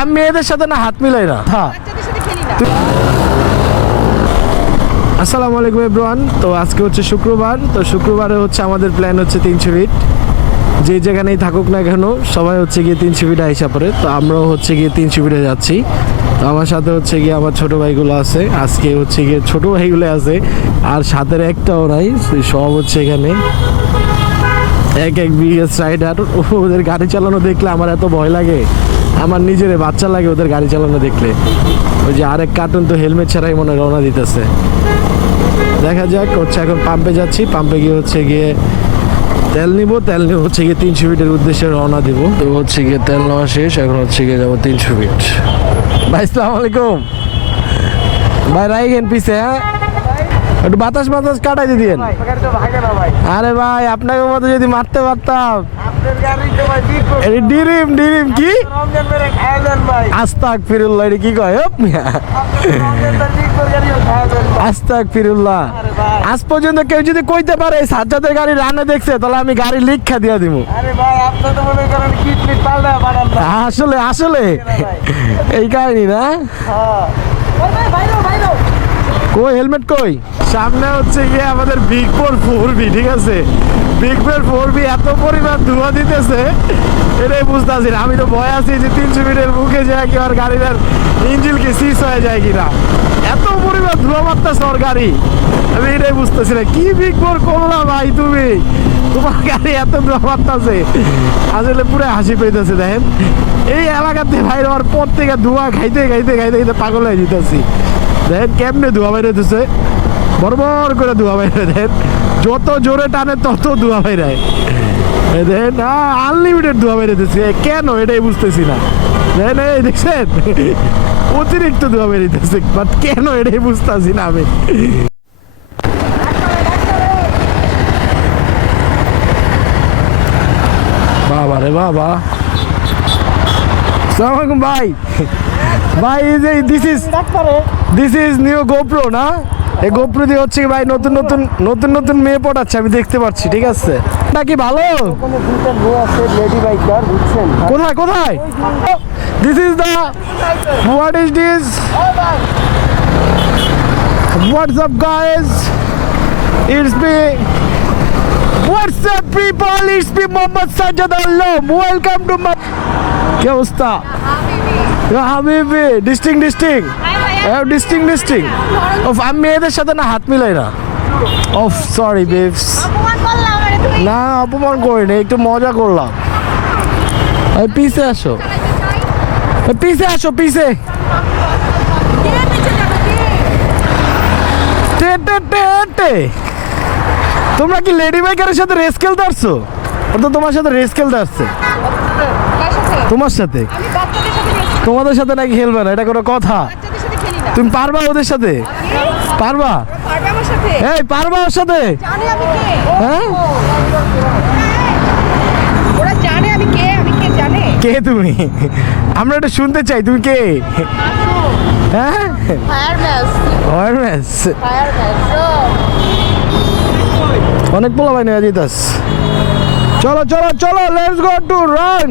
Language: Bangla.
আমি মেয়েদের সাথে না হাত মিলাই না। হ্যাঁ। আসসালামু আলাইকুম এভরিওয়ান। তো আজকে হচ্ছে শুক্রবার। তো শুক্রবারে হচ্ছে আমাদের প্ল্যান হচ্ছে তিনশো ফিট যে যেখানেই থাকুক না কেন, সবাই হচ্ছে গিয়ে তিনশো ফিট আইসা পড়ে। তো আমরাও হচ্ছে গিয়ে তিনশো ফিটে যাচ্ছি। তো আমার সাথে হচ্ছে গিয়ে আমার ছোট ভাইগুলো আছে। আজকে হচ্ছে গিয়ে ছোট ভাইগুলো আছে। আর সাথের একটাও নাই সব হচ্ছে এখানে। এক এক বিএস রাইডার ওদের গাড়ি চালানো দেখলে আমার এত ভয় লাগে। আমার নিজের বাচ্চা লাগে ওদের গাড়ি চালানো দেখলে। ওই যে আরেক কার্টুন তো হেলমেট ছাড়াই মনে রওনা দিতেছে। দেখা যাক, হচ্ছে এখন পাম্পে যাচ্ছি পাম্পে গিয়ে হচ্ছে গিয়ে তেল নিব, তেল নিয়ে হচ্ছে গিয়ে তিনশো ফিটের উদ্দেশ্যে রওনা দিব। তো হচ্ছে গিয়ে তেল নেওয়া শেষ, এখন হচ্ছে গিয়ে যাব তিনশো ফিট ভাই সালাম আলাইকুম। ভাই, রাইগেন পিছে হ্যাঁ? একটু বাতাস বাতাস কাটাই দিদিন আরে ভাই আপনাকে মতো যদি মারতে পারতাম। ডিরিম ডিরিম কি? আস্তাক ফিরুল্লাহ এটা কি কয়। আস্তাক ফিরুল্লাহ আজ পর্যন্ত কেউ যদি কইতে পারে এই সাজ্জাদের গাড়ি রানে দেখছে তাহলে আমি গাড়ি লিখা দিয়া দিব আসলে আসলে। এই কাহিনী না? কই, হেলমেট কই? সামনে হচ্ছে গিয়ে আমাদের বিগ ফোর ফোর বি ঠিক আছে? বিগ ফোর ফোর বি এত পরিমাণ ধোঁয়া দিতেছে, এটাই বুঝতেছি না। আমি তো ভয় আছি যে তিনশো মিটার মুখে যায় কি আর গাড়িটার ইঞ্জিল কি সিস হয়ে যায় কিনা। এত পরিমাণ ধোঁয়া মারতেছে ওর গাড়ি। আমি এটাই বুঝতেছি না। কি বিগ ফোর করলা ভাই তুমি? তোমার গাড়ি এত ধোঁয়া মারতেছে। আসলে পুরো হাসি পেতেছে দেখেন। এই এলাকাতে ভাই আমার পর থেকে ধোঁয়া খাইতে খাইতে খাইতে খাইতে পাগল হয়ে যেতেছি। দেখেন কেমনে ধোয়া বাইরে দিতেছে বড় বড় করে ধোয়া বাইরে দেন। যত জোরে টানে তত ধোয়া বাইরে। দেন আনলিমিটেড ধোয়া বাইরে দিতেছে কেন? এটাই বুঝতেছি না। দেখেন এই দেখছেন? অতিরিক্ত ধোয়া বেরিতেছে বাট কেন? এটাই বুঝতেছি না আমি। বাবা রে বাবা। সালাম আলাইকুম ভাই। ভাই এই this is this is new GoPro না? এই গোপ্রো দিয়ে হচ্ছে কি ভাই নতুন নতুন নতুন নতুন মেয়ে পটাচ্ছে আমি দেখতে পাচ্ছি ঠিক আছে? নাকি ভালো? কোথায় কোথায়? This is the what is this what's up guys it's me what's up people it's me Mohammad Sajjad Alam welcome to my কি অবস্থা? হাবিবি ডিস্টিং ডিস্টিং ডিস্টিং ডিস্টিং ও আমি মেয়েদের সাথে না হাত মিলাই না। অফ সরি বেবস না অপমান করিনি একটু মজা করলাম। পিছে আসো। পিছে আসো পিছে। তোমরা কি লেডি বাইকারের সাথে রেস খেলতে আসছো? ও তো তোমার সাথে রেস খেলতে আসছে। তোমার সাথে আমি বাচ্চাদের সাথে খেলি না। তোমাদের সাথে নাকি খেলবে না এটা কোনো কথা। তুমি পারবা ওদের সাথে? পারবা? পারবে আমার সাথে? এই পারবা ওর সাথে? কে? হ্যাঁ? ওরা জানে আমি কে আমি কে জানে? কে তুমি? আমরা এটা শুনতে চাই তুমি কে? হ্যাঁ? অনেক পোলা ভাই নেওয়া চলো চলো চলো লেটস গো টু রান